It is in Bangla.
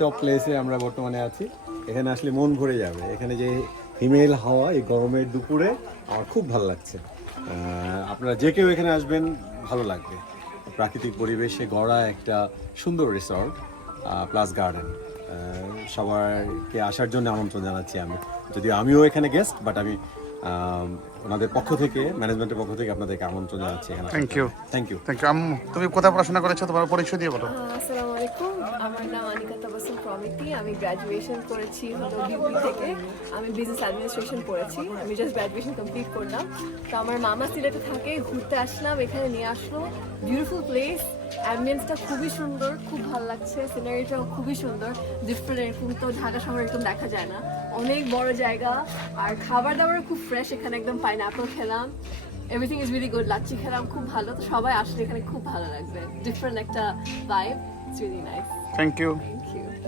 টপ প্লেসে আমরা বর্তমানে আছি। এখানে আসলে মন ভরে যাবে। এখানে যে হিমেল হাওয়া এই গরমের দুপুরে আমার খুব ভালো লাগছে। আপনারা যে কেউ এখানে আসবেন ভালো লাগবে। প্রাকৃতিক পরিবেশে গড়া একটা সুন্দর রিসর্ট প্লাস গার্ডেন। সবাইকে আসার জন্য আমন্ত্রণ জানাচ্ছি আমি, যদিও আমিও এখানে গেস্ট, বাট আমি ওনাদের পক্ষ থেকে, ম্যানেজমেন্টের পক্ষ থেকে আপনাদেরকে আমন্ত্রণ জানাচ্ছি এখানে। Thank you. Thank you. আম্মু, তুমি কোথায় পড়াশোনা করেছো, তোমার পরিচয় দিয়ে বলো। আসসালামু আলাইকুম, আমার নাম আনিকা তাবাসসুম প্রমিতি। আমি গ্র্যাজুয়েশন করেছি হলো বিউপি থেকে। আমি বিজনেস অ্যাডমিনিস্ট্রেশন পড়েছি। আমি জাস্ট গ্র্যাজুয়েশন কমপ্লিট করলাম। তো আমার মামা সিলেটে থাকে, ঘুরতে আসলাম, এখানে নিয়ে আসলো। বিউটিফুল প্লেস, অ্যাম্বিয়েন্সটা খুবই সুন্দর, খুব ভালো লাগছে। সিনারিটাও খুবই সুন্দর, ডিফারেন্ট, এরকম তো ঢাকা শহরে এরকম দেখা যায় না। অনেক বড় জায়গা, আর খাবার দাবার খুব ফ্রেশ। এখানে একদম পাইনঅ্যাপল খেলাম, everything is really good. Lassi খেলাম, খুব ভালো। তো সবাই আসলে এখানে খুব ভালো লাগবে, ডিফারেন্ট একটা vibe, it's really nice. Thank you. Thank you.